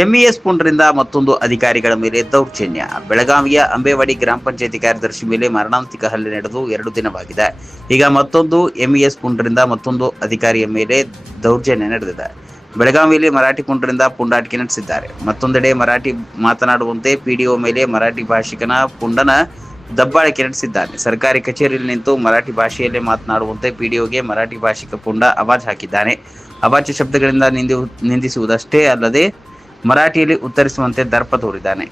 MES ಪುಂಡ್ರಿಂದ ಮತ್ತೊಂದು ಅಧಿಕಾರಿಗಳ ಮೇಲೆ ದೌರ್ಜನ್ಯ. ಬೆಳಗಾವಿಯ ಅಂಬೇವಾಡಿ ಗ್ರಾಮ ಪಂಚಾಯಿತಿ ಕಾರ್ಯದರ್ಶಿ ಮೇಲೆ ಮಾರಣಾಂತಿಕ ಹಲ್ಲೆ ನಡೆದು 2 ದಿನವಾಗಿದೆ. ಈಗ ಮತ್ತೊಂದು ಎಂಇಎಸ್ ಪುಂಡ್ರಿಂದ ಮತ್ತೊಂದು ಅಧಿಕಾರಿಯ ಮೇಲೆ ದೌರ್ಜನ್ಯ ನಡೆದಿದೆ. ಬೆಳಗಾವಿಯಲ್ಲಿ ಮರಾಠಿ ಪುಂಡ್ರಿಂದ ಪುಂಡಾಟಿಕೆ ನಡೆಸಿದ್ದಾರೆ. ಮತ್ತೊಂದೆಡೆ ಮರಾಠಿ ಮಾತನಾಡುವಂತೆ ಪಿಡಿಒ ಮೇಲೆ ಮರಾಠಿ ಭಾಷಿಕನ ಪುಂಡನ ದಬ್ಬಾಳಿಕೆ ನಡೆಸಿದ್ದಾನೆ. ಸರ್ಕಾರಿ ಕಚೇರಿಯಲ್ಲಿ ನಿಂತು ಮರಾಠಿ ಭಾಷೆಯಲ್ಲೇ ಮಾತನಾಡುವಂತೆ ಪಿಡಿಒಗೆ ಮರಾಠಿ ಭಾಷಿಕ ಪುಂಡ ಅವಾಜ್ ಹಾಕಿದ್ದಾನೆ. ಅವಾಚ್ಯ ಶಬ್ದಗಳಿಂದ ನಿಂದಿಸುವುದಷ್ಟೇ ಅಲ್ಲದೆ ಮರಾಠಿಯಲ್ಲಿ ಉತ್ತರಿಸುವಂತೆ ದರ್ಪ ತೋರಿದ್ದಾನೆ.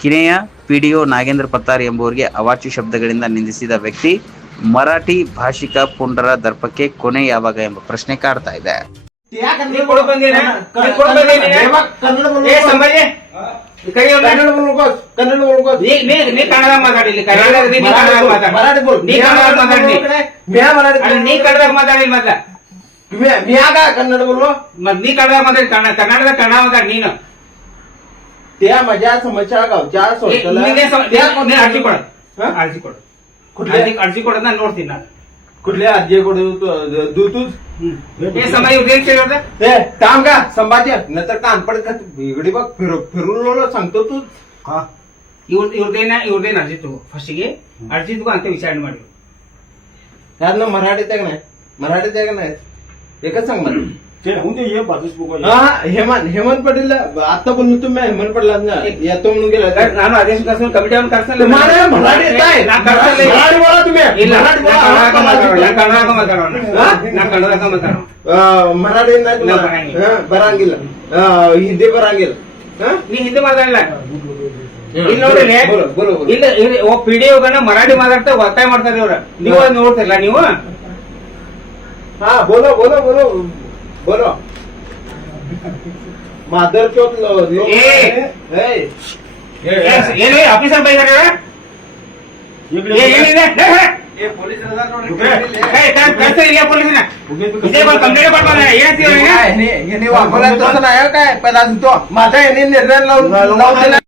ಕಿನೆಯ ಪಿಡಿಒ ನಾಗೇಂದ್ರ ಪತ್ತಾರ್ ಎಂಬುವರಿಗೆ ಅವಾಚ್ಯ ಶಬ್ದಗಳಿಂದ ನಿಂದಿಸಿದ ವ್ಯಕ್ತಿ ಮರಾಠಿ ಭಾಷಿಕ ಪುಂಡರ ದರ್ಪಕ್ಕೆ ಕೊನೆ ಯಾವಾಗ ಎಂಬ ಪ್ರಶ್ನೆ ಕಾಡ್ತಾ ಇದೆ. कन्नड बोललो मग मी कन्नडमध्ये कन्नडचा कन्नड माताड ನೀನು त्या माझ्या समस्या गावच्या सोशल अर्जी ಕೊಡೋದು ನಾನು ನೋಡ್ತೀನಿ. ನಾನು कुठल्या अर्जी ಕೊಡೋದು दूतूच हे समय उद्देश हे थांब का संभाजी नंतर कानपड इकडे बघ फिरून सांगतो तू ಇವ್ರದೇನ ಅರ್ಜಿ ತಗೋ ಫಸ್ಟಿಗೆ ಅರ್ಜಿ ತಗೋ ಅಂತ ವಿಚಾರಣೆ ಮಾಡಿ. ಯಾರನ್ನ ಮರಾಠಿದಾಗ नाही एकच सांग मला हेमंत पाटील आता बोललो तुम्ही हेमंत पाटील येतो म्हणून गेला ನಾನು ಆದೇಶ ಕರ್ಸನ್ ಕಮಿಟಿ ಅವನು ಕರ್ಸನ್ ಮರಾಠಿ ಬರಂಗಿಲ್ಲ ಹಿಂದಿ ಬರಂಗಿಲ್ಲ ನೀ ಹಿಂದಿ ಮಾತಾಡಲ್ಲ ಇಲ್ಲಿ ನೋಡ್ರಿ ಇಲ್ಲ ಪಿಡಿಒಗನ್ನ ಮರಾಠಿ ಮಾತಾಡ್ತಾ ಒತ್ತಾಯ ಮಾಡ್ತಾರೆ ಇವ್ರ ನೀವು ನೋಡ್ತಿರಲ್ಲ ನೀವು. हाँ बोलो बोलो बोलो बोलो मादर चौथ ಏನೇ ಆಫೀಸರ್ ಬೈದಾರೆ ಏನಿದೆ ಪೊಲೀಸ್ ಪೊಲೀಸಿನ ಕಂಪ್ಲೇಂಟ್ ಮಾಡ್ತಾರೆ ಏನಂತೀವಿ ನೀವು काय पहिला तो माझा निर्णय लावून